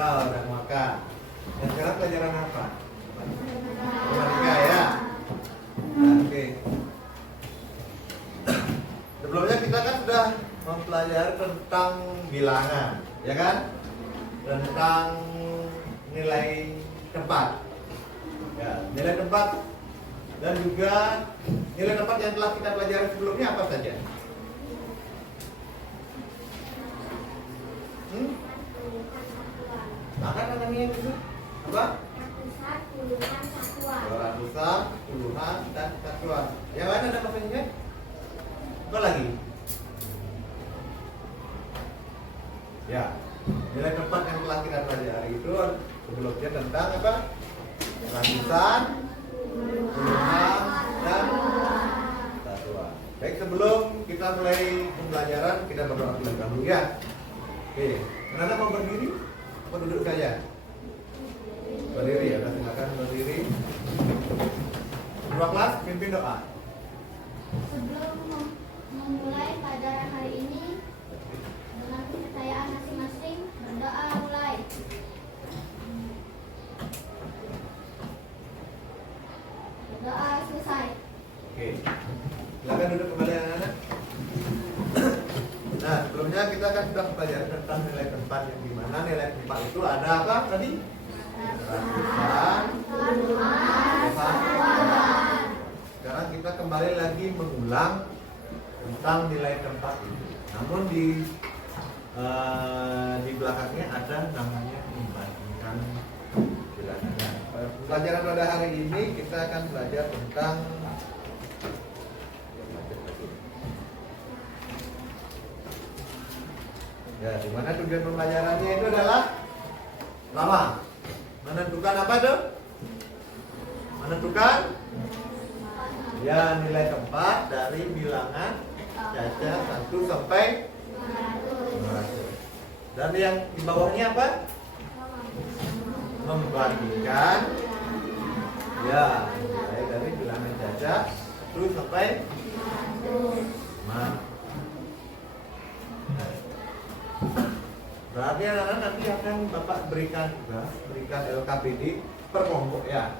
udah makan. Dan sekarang pelajaran apa? Matematika ya. Nah, oke. Sebelumnya kita kan sudah mempelajari tentang bilangan, ya kan? Tentang nilai tempat. Ya, nilai tempat dan juga nilai tempat yang telah kita pelajari sebelumnya apa saja? Maka namanya itu apa? Ratusan, puluhan, dan satuan. Yang lain ada maksudnya? Apa lagi? Ya, nilai tempat yang telah kita pelajari itu sebelumnya tentang apa? Ratusan, puluhan, dan satuan. Baik, sebelum kita mulai pembelajaran, kita berdoa terlebih dahulu ya. Oke, mana mau berdiri? Apa duduk saja? Berdiri ya, silakan berdiri. Dua kelas, pimpin doa. Sebelum memulai pelajaran hari ini, dengan kepercayaan masing-masing, berdoa mulai. Berdoa selesai. Oke, silakan duduk kembali anak-anak. Nah, sebelumnya kita kan sudah belajar tentang nilai tempat, yang dimana nilai tempat itu ada apa tadi? Ratusan, puluhan. Sekarang kita kembali lagi mengulang tentang nilai tempat itu. Namun di belakangnya ada namanya membandingkan bilangan. Pelajaran pada hari ini kita akan belajar tentang ya, dimana tujuan pembelajarannya itu adalah lama. Menentukan apa tuh? Menentukan ya nilai tempat dari bilangan cacat 1 sampai 500. Dan yang di bawahnya apa? Membandingkan ya nilai dari bilangan cacat 1 sampai 500. Berarti anak-anak nanti akan Bapak berikan LKPD per kelompok ya.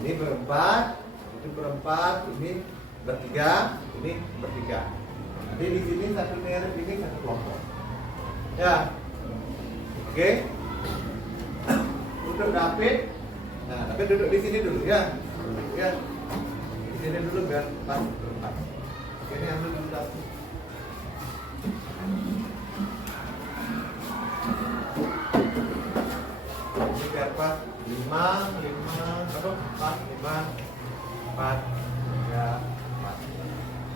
Ini berempat, itu berempat, ini bertiga, ini bertiga. Nanti di sini satu merek, ini satu kelompok. Ya, oke. Untuk David, nah David duduk di sini dulu ya. Ya, di sini dulu biar pas berempat. Oke, ini ambil dulu David. Ini biar pas 5, 4, 3, 4.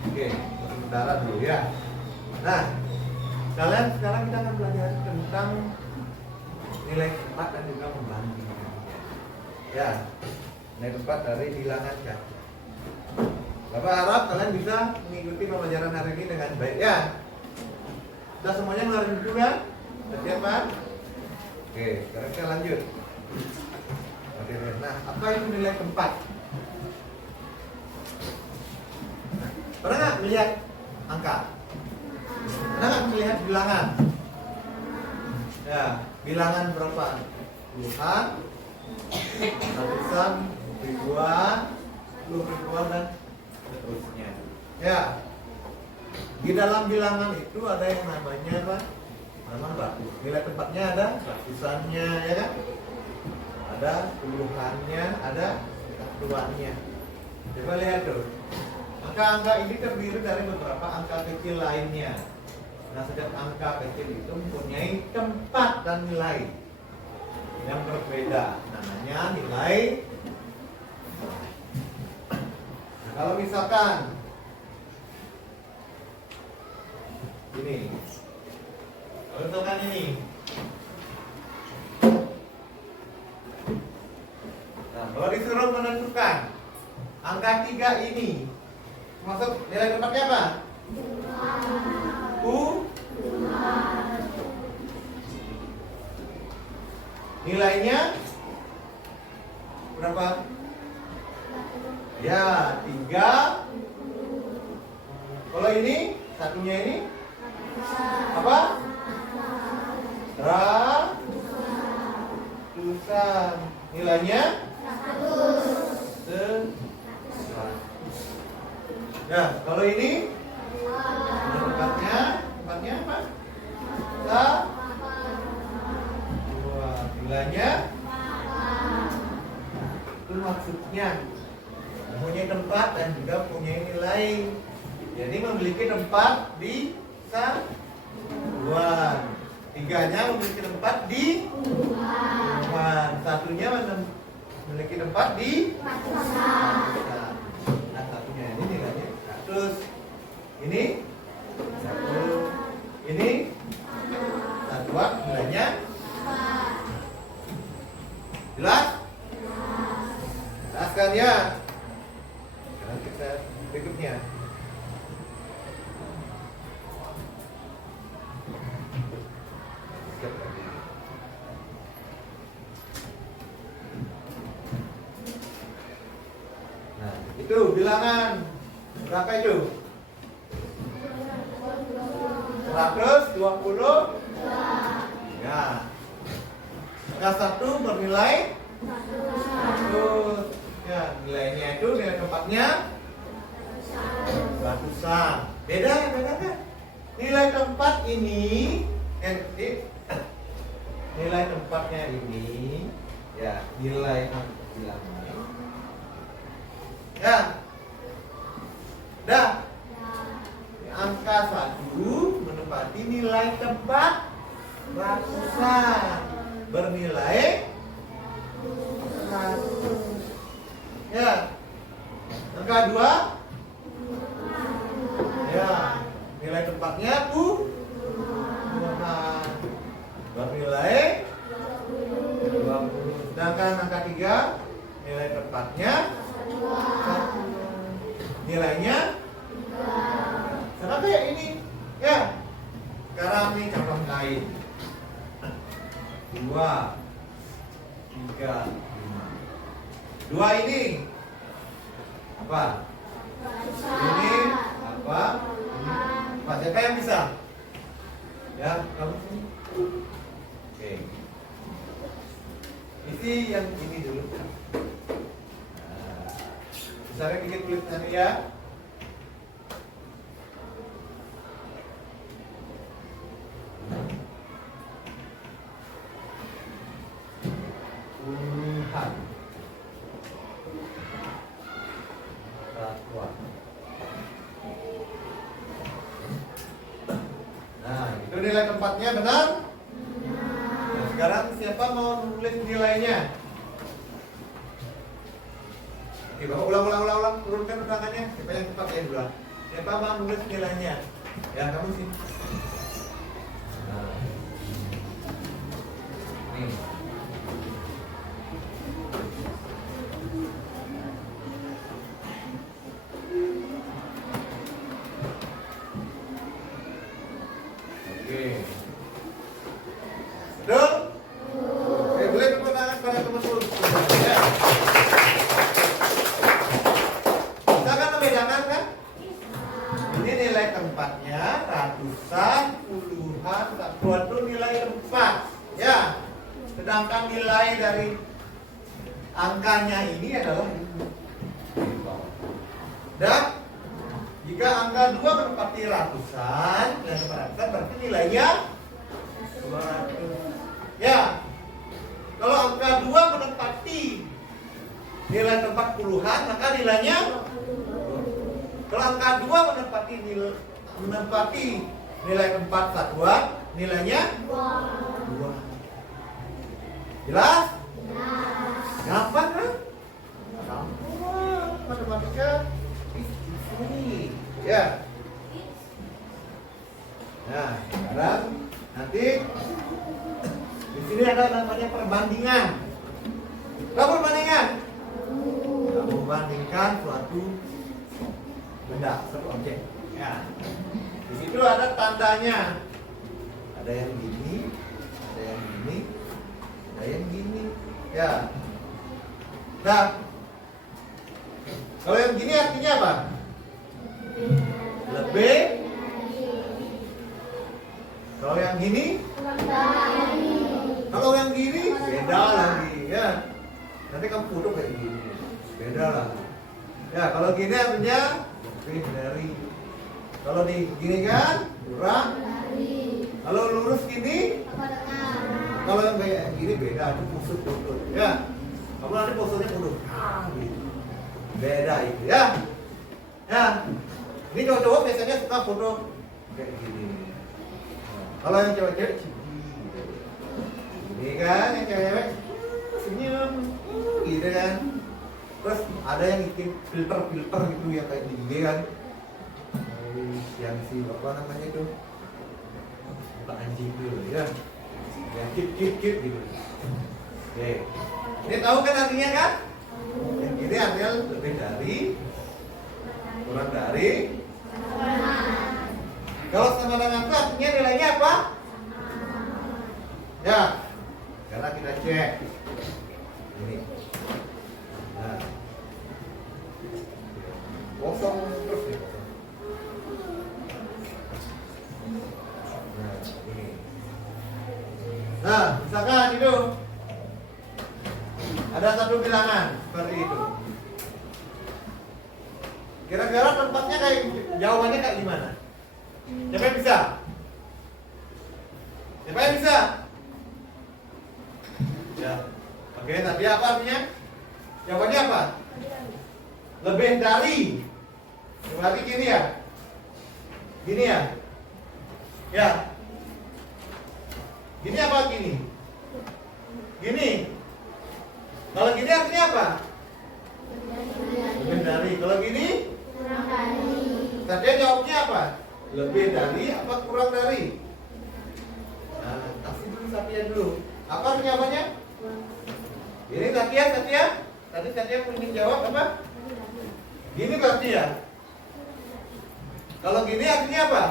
Oke, sementara dulu ya. Nah, kalian sekarang kita akan belajar tentang nilai tempat dan juga membandingkannya. Ya, nilai tempat dari bilangan cacat. Bapak harap kalian bisa mengikuti pembelajaran hari ini dengan baik ya. Sudah semuanya mengerti juga? Siap Pak? Oke, sekarang kita lanjut. Nah, apa itu nilai tempat? Pernah nggak melihat angka? Pernah nggak melihat bilangan? Ya, bilangan berapa? Puluhan, ratusan, ribuan, puluh ribuan dan seterusnya. Ya, di dalam bilangan itu ada yang namanya apa? Memang ratus. Nilai tempatnya ada ratusannya, ya kan? Ada puluhannya, ada satuannya. Coba lihat tuh. Angka-angka ini terdiri dari beberapa angka kecil lainnya. Nah, setiap angka kecil itu mempunyai tempat dan nilai yang berbeda. Namanya nilai. Nah, kalau misalkan ini, kalau misalkan ini, nah, kalau disuruh menentukan angka 3 ini, maksud nilai tempatnya apa? Nilainya berapa? Ya, 3. Kalau ini, satunya ini apa? nilainya 100. Ya, kalau ini tempatnya apa? Dua, nilainya itu maksudnya mempunyai tempat dan juga punya nilai. Jadi memiliki tempat di satuan. Tiganya memiliki tempat di satuan. Satunya memiliki tempat di satuan. Nah, satunya ini nilainya 100. Ini 1. Ini satuan nilainya jelas? Jelaskan ya. Sekarang kita berikutnya. Nah, itu bilangan berapa itu? 120. Ya. Angka 1 bernilai 100. Ya, nilainya itu nilai tempatnya ratusan. Beda kan? Nilai tempat ini nilai tempatnya ini ya nilai bilangan. Ya. Dah. Angka 1 menempati nilai tempat ratusan bernilai 100. Ya. Angka 2 ya nilai tempatnya puluhan bernilai 20. Sedangkan angka 3 nilai tempatnya nilainya sama kayak ini ya. Sekarang ini contoh lain. 2, 3, 5. 2 ini apa? Ini apa? Ini apa? Siapa yang bisa? Ya, kamu sini. Oke. Isi yang ini dulu. Nah, misalnya bikin tulisannya ya. Puluhan satuan. Nah, itu nilai tempatnya benar? Nah, sekarang siapa mau nulis nilainya? Oke, Bapak ulang. Turunkan tangannya. Siapa yang cepat ya dulu? Siapa mau nulis nilainya? Ya, kamu sih. Nah. Nih. Oke. Betul? Oke, boleh tepuk tangan pada teman-teman. Ya. Kita kan membedakan kan? Ini nilai tempatnya ratusan, puluhan, satuan itu nilai tempat. Ya. Sedangkan nilai dari angkanya ini adalah ini. Dan jika angka 2 menempati ratusan, dan ratusan berarti nilainya 200. Ya. Kalau angka 2 menempati nilai tempat puluhan, maka nilainya 20. Kalau angka 2 menempati nilai tempat satuan, nilainya 2. Jelas? Gampang kan? Gampang. Matematika ini. Ya. Nah, sekarang nanti di sini ada namanya perbandingan. Apa perbandingan? Membandingkan suatu benda, suatu objek. Ya. Di situ ada tandanya. Ada yang gini, ada yang gini, ada yang gini. Ya. Nah, kalau yang gini artinya apa? Lebih. Kalau yang gini? Kalau yang gini beda lagi, ya. Nanti kamu foto kayak gini. Beda lah. Ya, kalau gini artinya lebih dari. Kalau di gini kan kurang. Kalau lurus gini, kalau yang kayak gini beda, itu kusut foto. Ya, kamu nanti fotonya foto. Gitu. Beda itu ya. Ya, ini cowok-cowok biasanya suka foto kayak gini. Kalau yang cewek-cewek gitu. Ini kan yang cewek senyum, gitu kan. Terus ada yang bikin filter gitu yang kayak gini kan. Yang si apa namanya itu? Bukan anjing dulu ya. Yang kip gitu. Oke. Ini tahu kan artinya kan? Yang ini artinya lebih dari, kurang dari. Kalau sama dengan itu artinya nilainya apa? Ya, karena kita cek ini. Nah, kosong terus nih. Nah, ini. Nah, misalkan itu ada satu bilangan seperti itu. Kira-kira tempatnya kayak jawabannya kayak gimana? Siapa yang bisa? Siapa yang bisa? Ya. Oke, tadi apa artinya? Jawabannya apa? Lebih dari. Berarti gini ya? Gini ya? Ya. Gini apa gini? Gini. Kalau gini artinya apa? Lebih dari. Kalau gini? Kurang dari. Tadi jawabnya apa? Lebih dari apa kurang dari? Nah, kasih dulu Satya dulu. Apa jawabannya? Ini Satya. Tadi Satya ingin jawab apa? Gini berarti ya? Kalau gini artinya apa?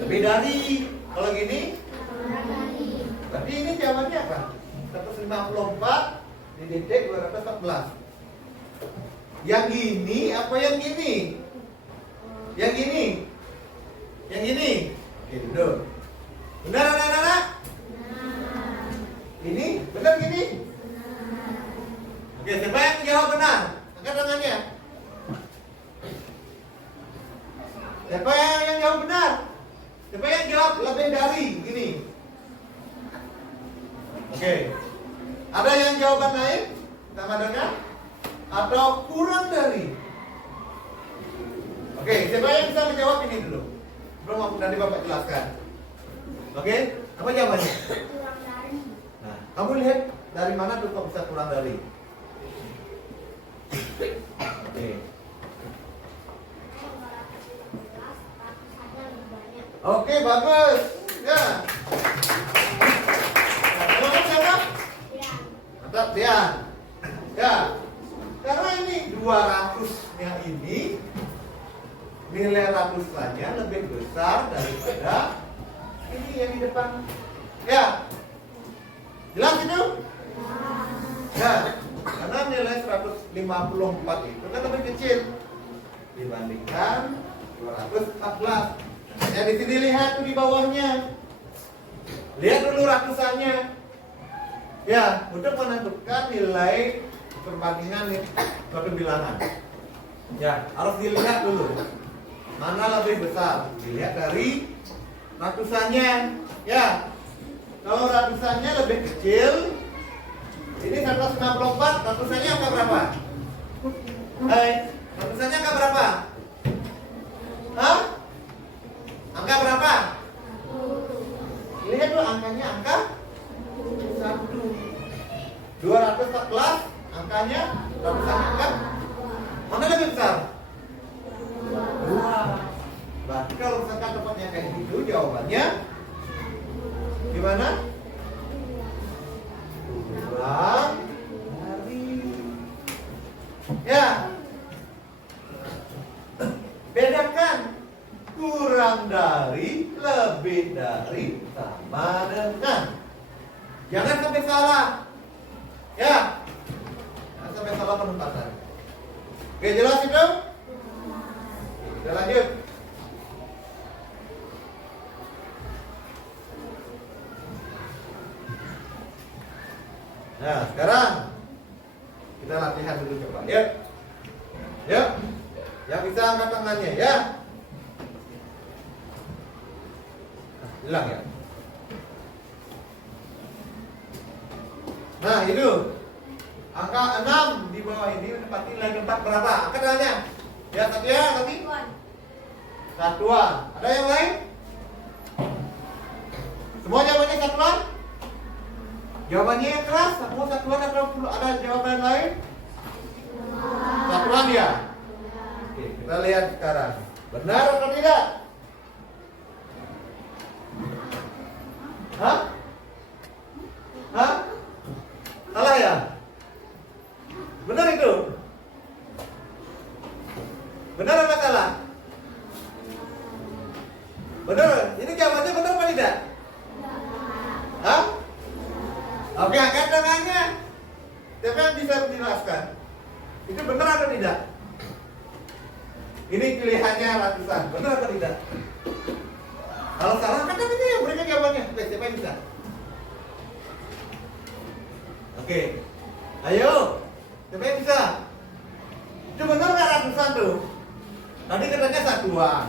Lebih dari. Kalau gini? Berarti ini jawabannya apa? 154 dididik 214. Yang gini apa yang gini? Yang gini? Yang gini? Oke, duduk. Benar anak-anak? Ini? Benar gini? Oke, siapa yang jawab benar? Angkat tangannya. Siapa yang jawab benar? Siapa yang jawab lebih dari gini? Oke. Ada yang jawaban lain? Sama dengan? Atau kurang dari? Oke, siapa yang bisa menjawab ini dulu? Belum aku nanti Bapak jelaskan. Oke, apa jawabannya? Kurang dari. Nah, kamu lihat dari mana tuh kok bisa kurang dari? Oke. Oke, bagus. Ya. Nah, siapa? Mantap, Dian. Ya. Karena ini 200-nya ini nilai ratusannya lebih besar daripada ini yang di depan. Ya. Jelas itu? Ya. Karena nilai 154 itu kan lebih kecil dibandingkan 214. Ya di sini lihat tuh di bawahnya. Lihat dulu ratusannya. Ya, untuk menentukan nilai perbandingan suatu bilangan. Ya, harus dilihat dulu. Mana lebih besar? Dilihat dari ratusannya. Ya. Kalau ratusannya lebih kecil, ini 164, ratusannya angka berapa? Ratusannya angka berapa? Hah? Angka berapa? Lihat dulu angkanya angka 1. 214 angkanya ratusan angka. Mana lebih besar? 2. Berarti kalau misalkan tempatnya kayak gitu, jawabannya gimana? Kurang dari. Ya. Bedakan kurang dari, lebih dari, sama dengan. Jangan sampai salah. Ya. Jangan sampai salah penempatan. Oke, jelas itu? Kita lanjut. Nah, sekarang Kita latihan dulu coba. Yuk. Yuk. Yang bisa angkat tangannya ya. Hilang ya. Nah, itu. Angka 6 di bawah ini tempat nilai tempat berapa? Angkat tangannya. Ya, satu ya, tadi. Satuan. Ada yang lain? Semua jawabannya satuan? Jawabannya yang keras, semua satuan atau ada jawaban lain? Satuan ya? Oke, kita lihat sekarang. Benar atau tidak? Hah? Hah? Salah ya? Benar itu? Benar apa salah? Benar? Ini jawabannya benar apa tidak? Hah? Oke, angkat tangannya. Siapa yang bisa menjelaskan? Itu benar atau tidak? Ini pilihannya ratusan. Benar atau tidak? Kalau salah, angkat tangannya yang berikan jawabannya. Oke, siapa yang bisa? Oke. Ayo. Siapa yang bisa? Itu benar nggak ratusan tuh? Tadi katanya satuan.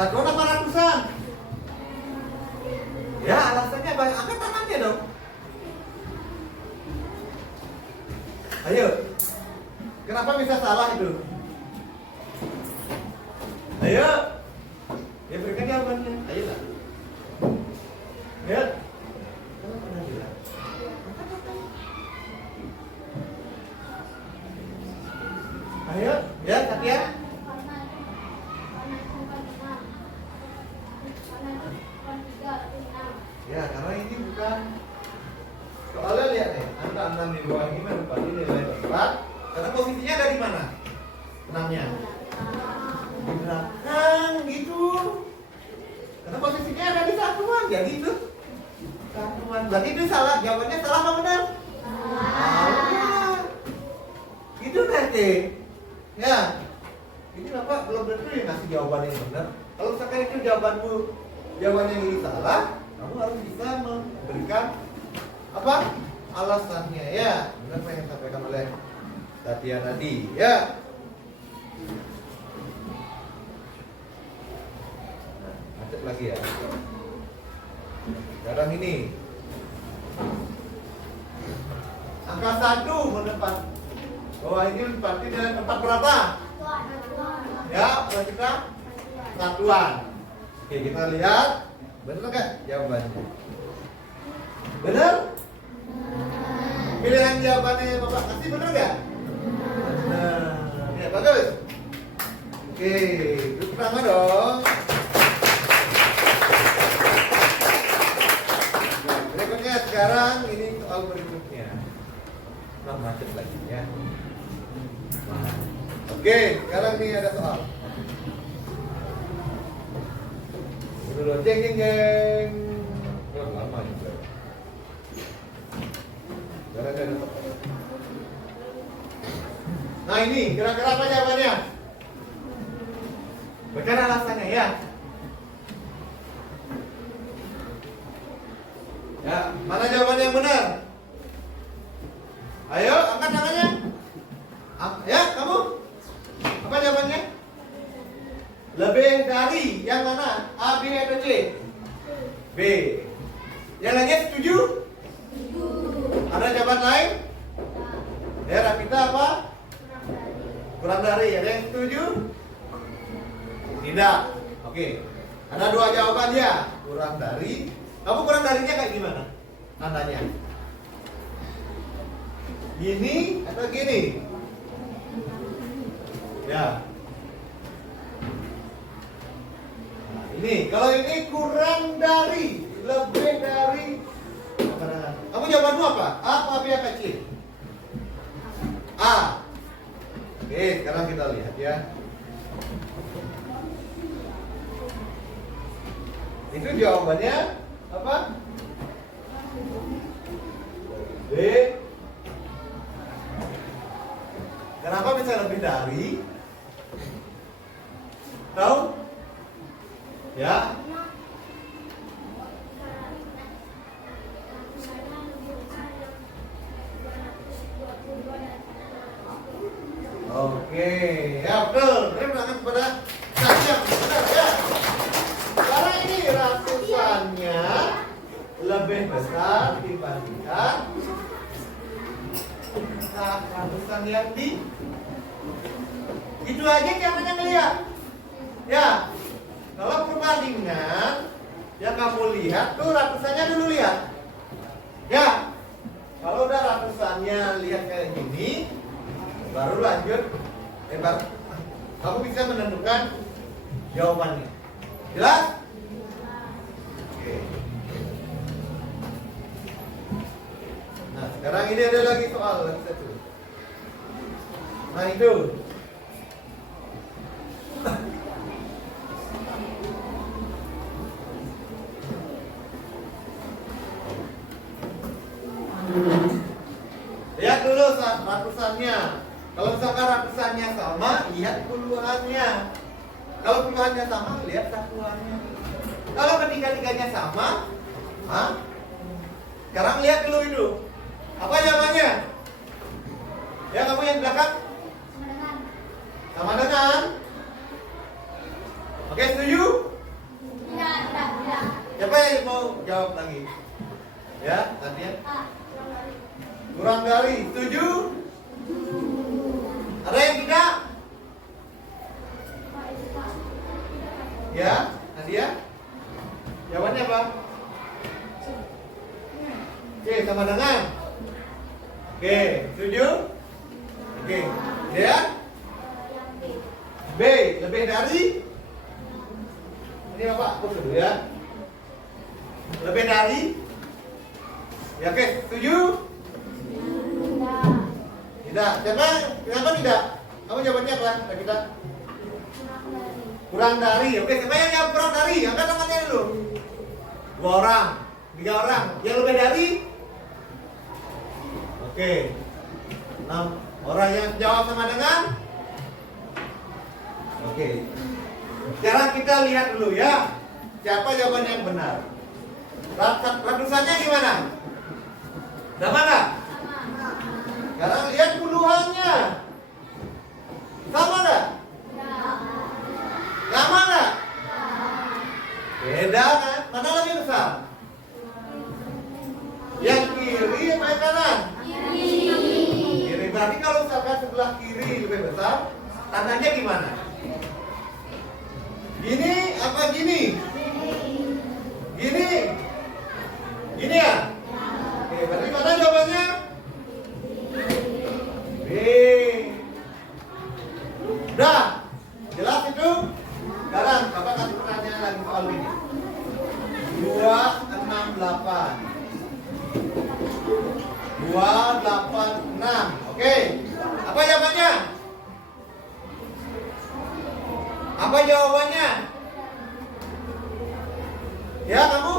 Satuan apa ratusan? Ya, alasannya apa? Angkat tangannya dong. Ayo. Kenapa bisa salah itu? Ayo. Ya berikan jawabannya. Ayo lah. Ya. Ayo, ya Satya. Ya, karena ini bukan soalnya lihat nih, angka 6 di bawah ini menempati nilai 4. Karena posisinya ada di mana? 6-nya di belakang gitu. Karena posisinya ada di satuan, jadi itu satuan. Berarti itu salah, jawabannya salah apa benar? Salah. Gitu nanti. Ya. Ini Bapak belum tentu yang ngasih jawaban yang benar. Kalau misalkan itu jawabannya yang ini salah, kamu harus bisa memberikan apa? Alasannya ya. Benar apa yang disampaikan oleh Satya tadi, ya. Nah, macet lagi ya. Sekarang ini angka 1 menempati bahwa ini menempati dengan tempat berapa? Ya, kalau kita satuan. Oke, kita lihat benar nggak jawabannya? Benar? Pilihan jawabannya Bapak kasih benar nggak? Benar. Ya, bagus. Oke, tepuk tangan dong. Nah, berikutnya sekarang ini soal berikutnya. Nah, macet lagi ya. Oke, sekarang ini ada soal. Dulu jeng jeng jeng. Lama juga. Sekarang ada soal. Nah ini kira-kira apa jawabannya? Berikan alasannya ya. Ya, mana jawaban yang benar? Ayo, angkat tangannya. Ya, kamu? Apa jawabannya? Lebih dari yang mana? A, B, atau C? B. Yang lainnya setuju? Setuju. Ada jawaban lain? Ya, Rapita apa? Kurang dari. Ada yang setuju? Tidak. Oke. Ada dua jawaban ya. Kurang dari. Kamu kurang darinya kayak gimana? Tandanya. Gini atau gini? Ya. Nah, ini kalau ini kurang dari, lebih dari. Kamu jawabanmu apa? A apa B apa C? A. Oke, sekarang kita lihat ya. Itu jawabannya apa? B. Kenapa bisa lebih dari? Tahu? Ya. besar dibandingkan ratusan yang di. Itu aja caranya ngeliat. Ya, kalau perbandingan yang kamu lihat tuh ratusannya dulu lihat. Ya, kalau udah ratusannya lihat kayak gini, baru lanjut. Baru kamu bisa menentukan jawabannya. Jelas? Oke. Nah, sekarang ini ada lagi soal lagi satu. Nah itu. Lihat dulu ratusannya. Kalau misalkan ratusannya sama, lihat puluhannya. Kalau puluhannya sama, lihat satuannya. Kalau ketiga-tiganya sama, sekarang lihat dulu itu. Apa jawabannya? Ya, kamu yang belakang? Sama dengan? Oke, setuju? Tidak. Siapa yang mau jawab lagi? Ya, tadi kurang dari. Setuju? Ada yang tidak? Ya, Nadia? Jawabannya apa? Oke, sama dengan? Oke, setuju? Oke, ya? B, lebih dari? Ini Bapak, aku dulu ya. Lebih dari? Ya, oke, setuju? Tidak. Kenapa tidak? Kamu jawabannya apa? Kita kurang dari. Oke, siapa yang jawab kurang dari? Angkat tangannya dulu. 2 orang, 3 orang. Yang lebih dari? Oke. 6 orang yang jawab sama dengan? Oke. Sekarang kita lihat dulu ya. Siapa jawabannya yang benar? Ratusannya gimana? Sama nggak? Sekarang lihat puluhannya. Sama nggak? Sama nggak? Beda kan? Mana lebih besar? Yang kiri apa yang kanan? Kiri. Berarti kalau misalkan sebelah kiri lebih besar, tandanya gimana? Gini apa gini? Gini? Gini ya? Oke, berarti mana jawabannya? B. Udah? Jelas itu? Sekarang Bapak kasih pertanyaan lagi soal ini. 268. 286. Oke. Apa jawabannya? Apa jawabannya? Ya, kamu?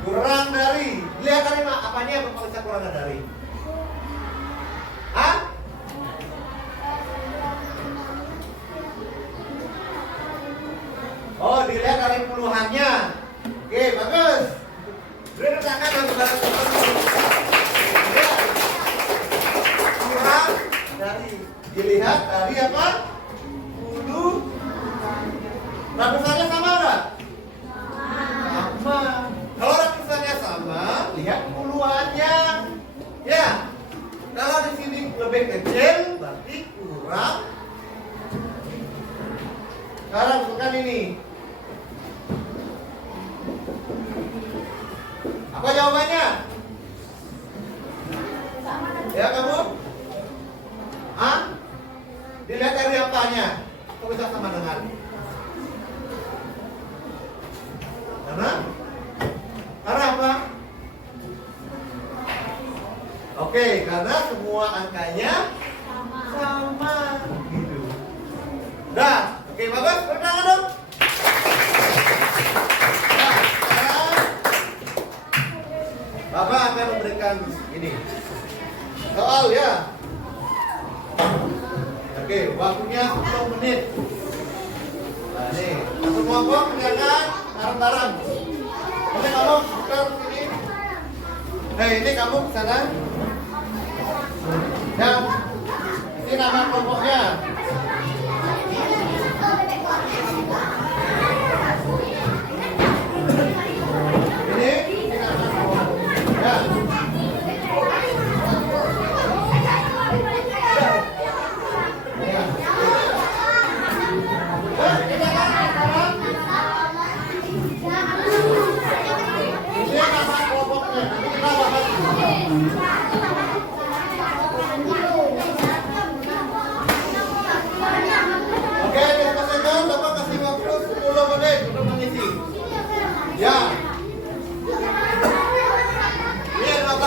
Kurang dari. Lihat dari apanya yang bisa kurang dari? Hah? Oh, dilihat dari puluhannya. Oke, bagus. Beri tangan yang benar. Kurang dari. Dilihat dari apa? Puluh. Ratusannya sama enggak? Sama. Kalau ratusannya sama, lihat puluhannya. Ya. Kalau di sini lebih kecil, berarti kurang. Sekarang bukan ini. Apa jawabannya? Ya kamu? Hah? Dilihat dari apanya? Kok bisa sama dengan? Karena apa? Oke, karena semua angkanya sama gitu. Dah, oke bagus, bertangan dong. Nah, sekarang Bapak akan memberikan ini soal ya. Oke, waktunya 10 menit. Nah, nih, satu kelompok kerjakan bareng-bareng. Ini kamu ke sini. Ini kamu ke sana. Yang ini nama kelompoknya. Ini nama kelompoknya.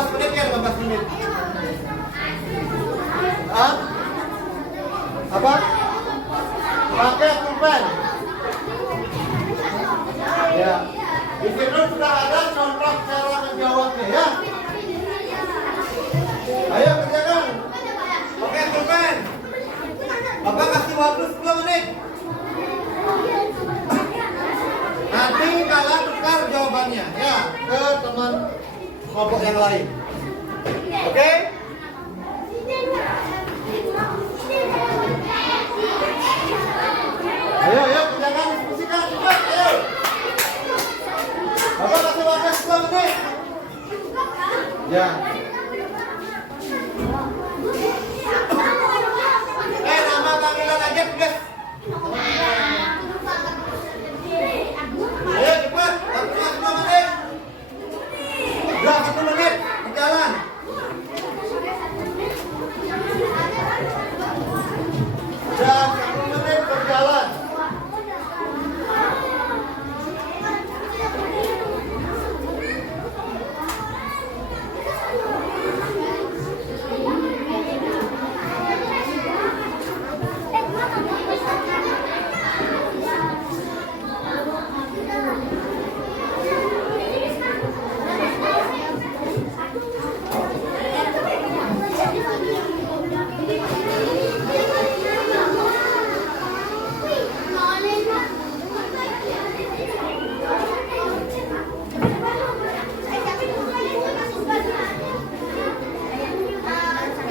15 menit ya, 15 menit. Hah? Apa? Pakai pulpen. Ya. Di sini sudah ada contoh cara menjawabnya ya. Ayo kerjakan. Oke, pulpen. Bapak kasih waktu 10 menit. Nanti kalian tukar jawabannya ya ke teman kelompok yang lain. Oke? Ayo kerjakan, diskusikan cepat. Ayo. Bapak kasih waktu 10 menit. Ya. Nama panggilan aja guys. Ayo cepat, waktunya 5 menit. Udah 1 menit, berjalan. Udah 1 menit berjalan.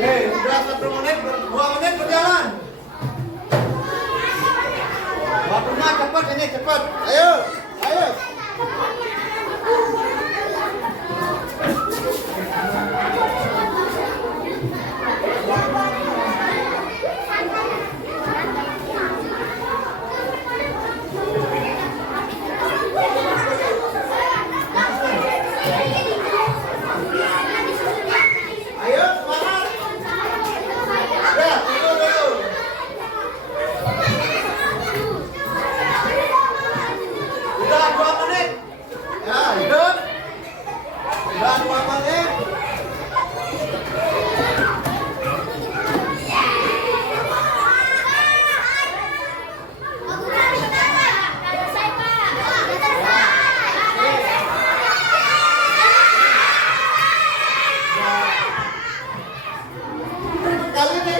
Oke, sudah 1 menit, 2 menit berjalan. Waktunya cepat ini, cepat. Ayo, ayo. Ayo, semangat. Ya, tunggu dulu. Udah 2 menit. Ya, hidup. Udah 2 menit. Kali ini,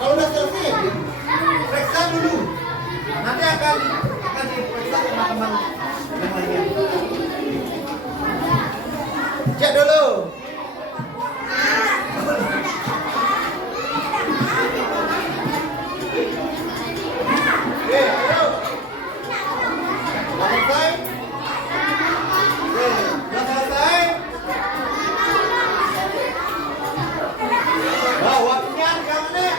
kalau udah selesai, periksa dulu. Nanti akan diperiksa teman-teman yang lainnya. Cek dulu. Oke, ayo. Udah selesai? Oke, udah selesai? Wah, waktunya 3 menit.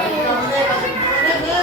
3 menit, kasih 3 menit ya.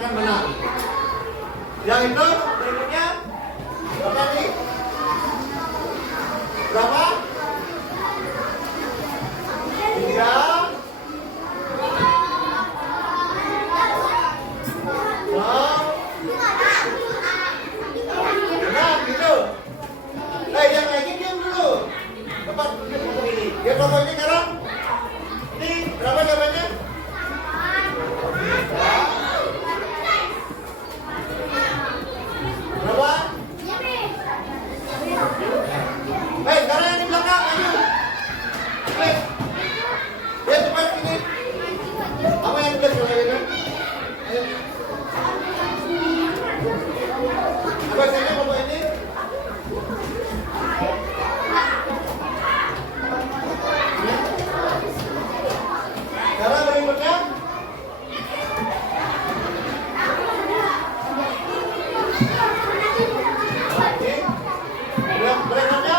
katakan benar. Yang itu berikutnya berapa nih? Berapa? 3. Nah, gitu. Yang lagi diam dulu. Tempat ngomong ini. Dia ngomong ini sekarang. Ini berapa jawabannya? Berapa? Sekarang yang di belakang, ayo. Please. Ya cepat sini. Apa yang tulis kalau ini? Ayo. Apa saya ngomong ini? Sekarang berikutnya. Berikutnya.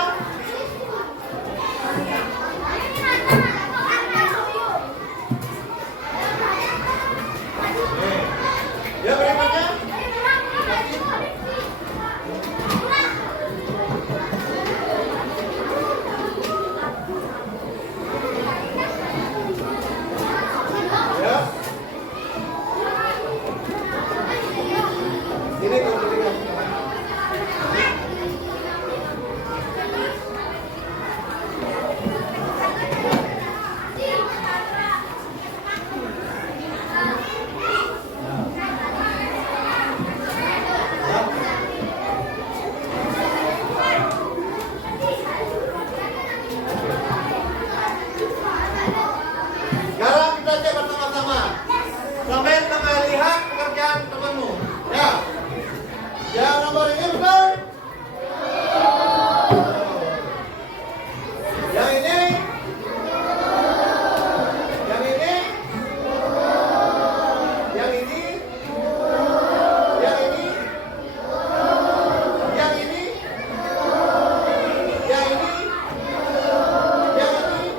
Ya berikutnya. Ya. Ini kemudian. Sekarang kita cek bersama-sama. Sampai tengah lihat pekerjaan temanmu. Ya. Yang nomor ini betul. Yang ini. Yang ini. Yang ini. Yang ini. Yang ini. Yang ini. Yang ini.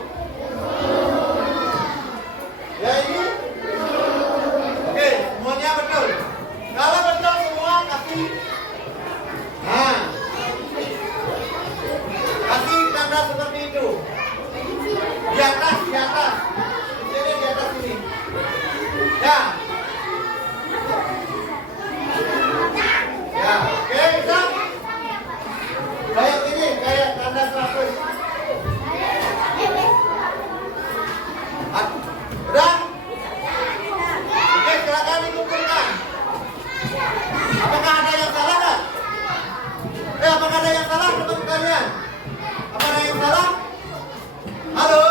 Ya ini. Oke, semuanya betul. Kalau betul semua kasih. Nah. Kasih tanda seperti itu. Di atas, di atas. Ini di atas ini. Ya. Ya, oke, bisa. Kayak ini, kayak tanda 100. Udah? Oke, silakan dikumpulkan. Apakah ada yang salah nggak? Apakah ada yang salah teman kalian? Apa ada yang salah? Halo?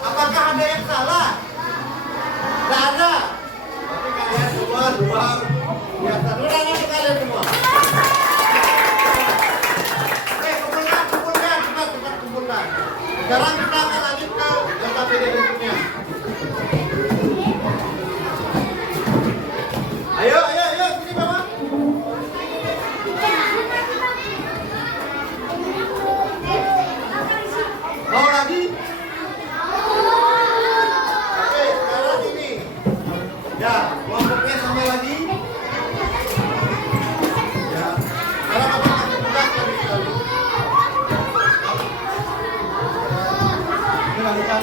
Apakah ada yang salah? Tidak ada. Tapi kalian semua luar biasa. Ulangan kalian semua. Oke, kumpulkan, cepat kumpulkan. Sekarang kita akan lanjut ke LKPD berikutnya. Ayo, sini Bapak. Mau lagi? Oke, sekarang ini. Ya, kelompoknya sama lagi. Ya, sekarang Bapak kasih tugas kali-kali. Ini lanjutkan.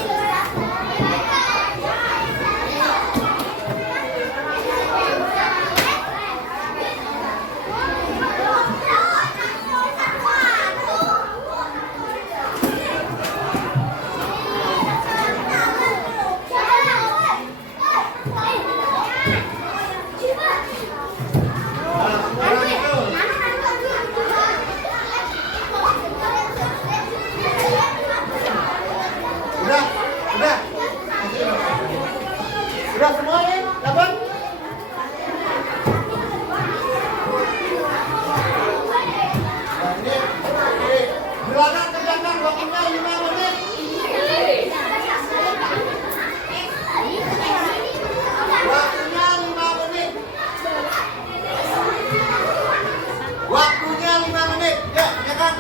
Sudah semua ya? Dapat? Silakan kerjakan waktunya 5 menit. Waktunya 5 menit. Waktunya 5 menit. Ya, ya kan?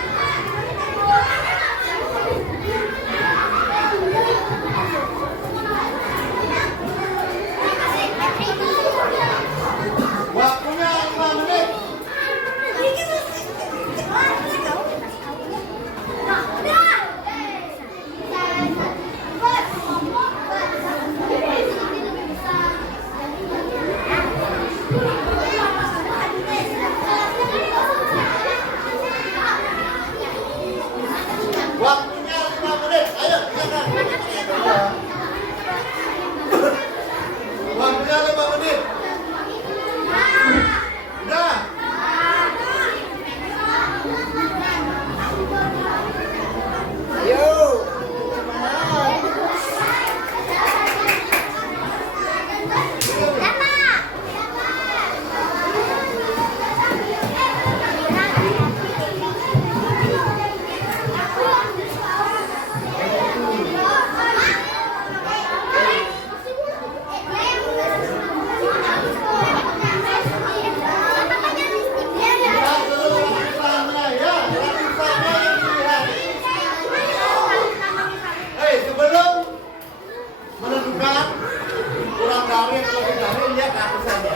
tarik lebih jauh, lihat ratusannya.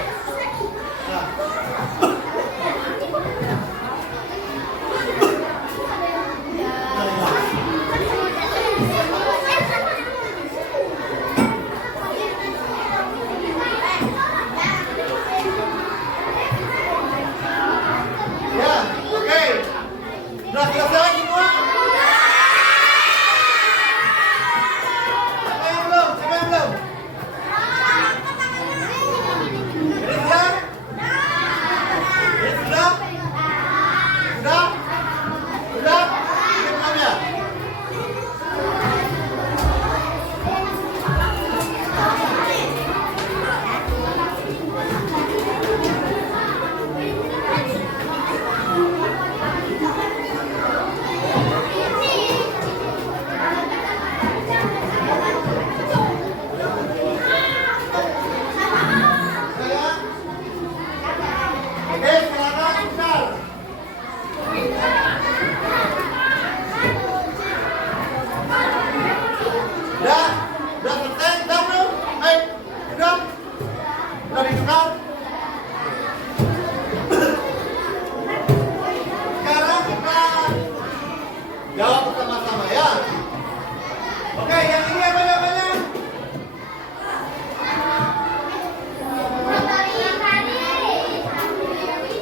Nah. Ya, oke. Udah selesai semua? Siapa yang belum? Siapa yang belum? Ini sudah? Ini sudah? Sudah? Sudah? Ini belum ya? Saya? Oke, silakan putar. Udah? Udah selesai? Udah belum? Udah? Udah ditukar? Sekarang kita jawab bersama-sama ya. Oke, yang ini apa namanya?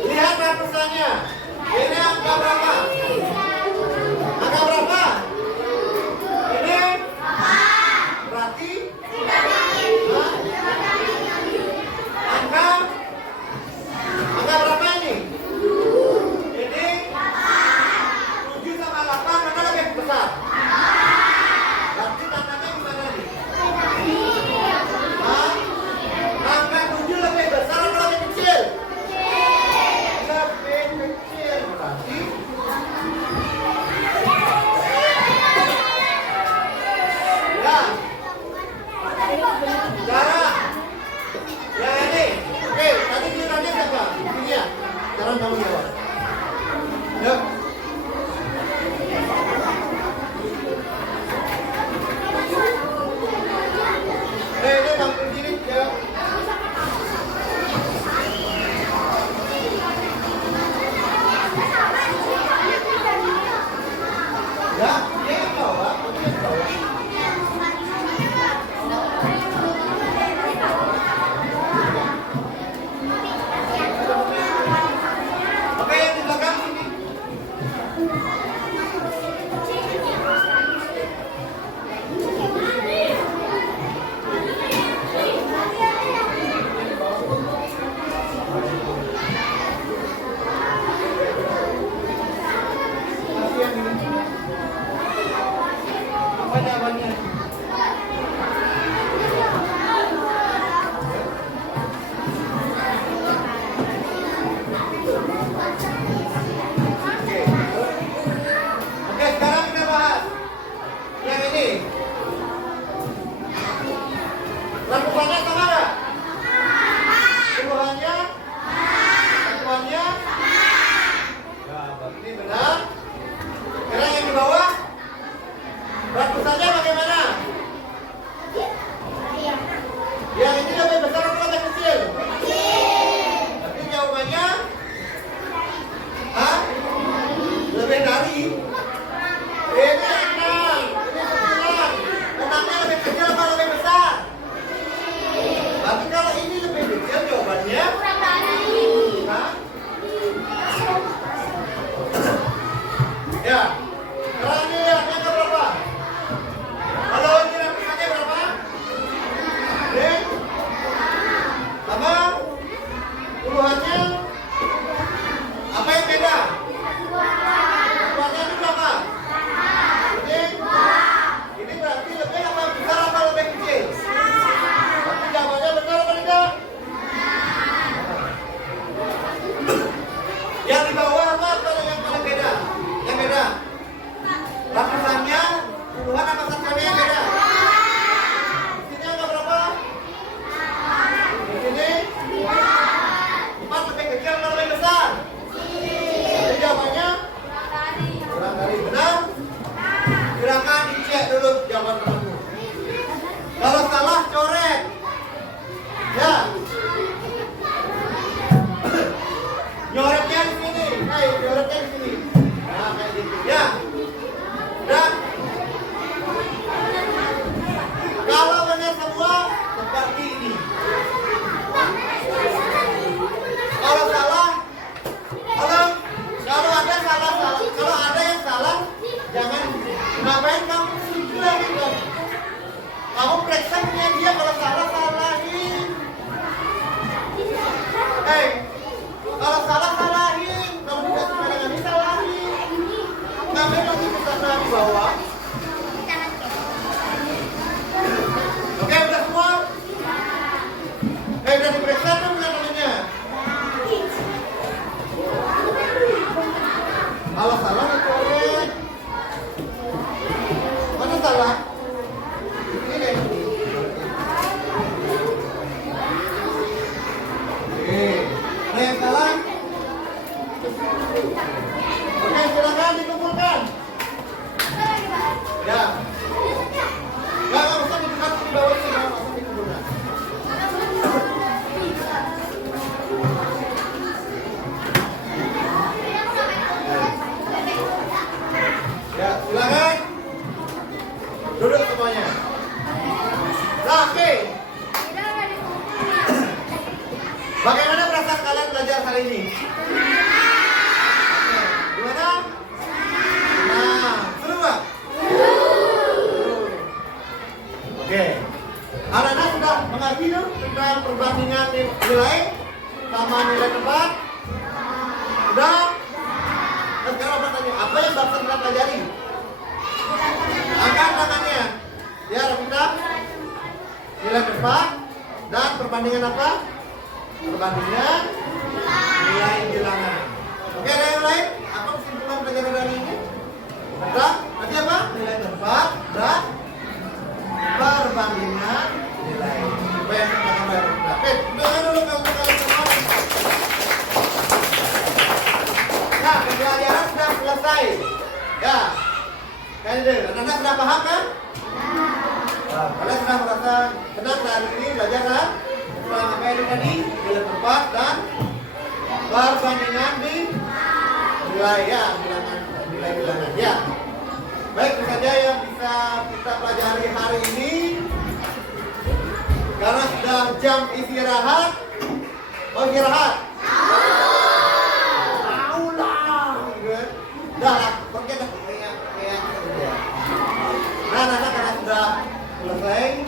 Lihat ratusannya. Ini angka berapa? Angka berapa? Ini? Berarti? Hah? Angka? Angka berapa ini? Ini? 7 sama 8 mana lebih besar? Berarti tandanya gimana nih? Hah? Angka 7 lebih besar atau lebih kecil? Lebih kecil. Berarti ya. Sekarang yang ini. Oke, tadi gilirannya siapa? Ini ya. Sekarang kamu jawab. Yuk. Ini tampil sini, jawab. Ya, dia yang bawa, dia yang bawa. Oke, yang di belakang sini. Kasih yang ini. Apa jawabannya? Oke. Oke, sekarang kita bahas yang ini. Lakukannya sama nggak? Tujuannya? Lakukannya? Ya, berarti ini benar. Sekarang yang di bawah, ratusannya bagaimana? Yang ini lebih besar atau lebih kecil? Tapi jawabannya? Hah? Lebih dari? Ini 6, ini 9. 6-nya lebih kecil atau lebih besar? Tapi kalau ini lebih kecil jawabannya? Hah? Ya. Sekarang ini lihat angka berapa? Kalau ini ratusannya berapa? Ini? Sama? Sudah diperiksa kan namanya? Kalau salah dikorek. Mana salah? Ini deh. Oke. Ada yang salah? Oke, silakan dikumpulkan. Ya. Nggak usah dibuka di bawah ini, nggak usah dikumpulkan. Ya, silakan. Duduk semuanya. Nah, oke. Bagaimana perasaan kalian belajar hari ini? Gimana? Nah, seru nggak? Oke. Anak-anak sudah mengerti dong tentang perbandingan nilai sama nilai tempat? Sudah? Dan sekarang pertanyaan, apa yang Bapak telah pelajari? Angkat tangannya. Ya, Rafita. Nilai tempat dan perbandingan apa? Perbandingan nilai bilangan. Oke, ada yang lain? Apa kesimpulan pelajaran hari ini? Ada? Nanti apa? Nilai tempat dan perbandingan nilai. Supaya kita tambah. Oke, dengar dulu kalian semua. Nah, pembelajaran sudah selesai. Ya. Kalian dengar, anak-anak sudah paham kan? Nah, kalian sudah merasa senang hari ini belajar kan? Setelah apa itu tadi? Nilai tempat dan perbandingan di nilai ya, bilangan ya. Baik, itu saja yang bisa kita pelajari hari ini. Karena sudah jam istirahat. Mau istirahat? Mau lah. Dah, pergi dah. Nah, karena sudah selesai.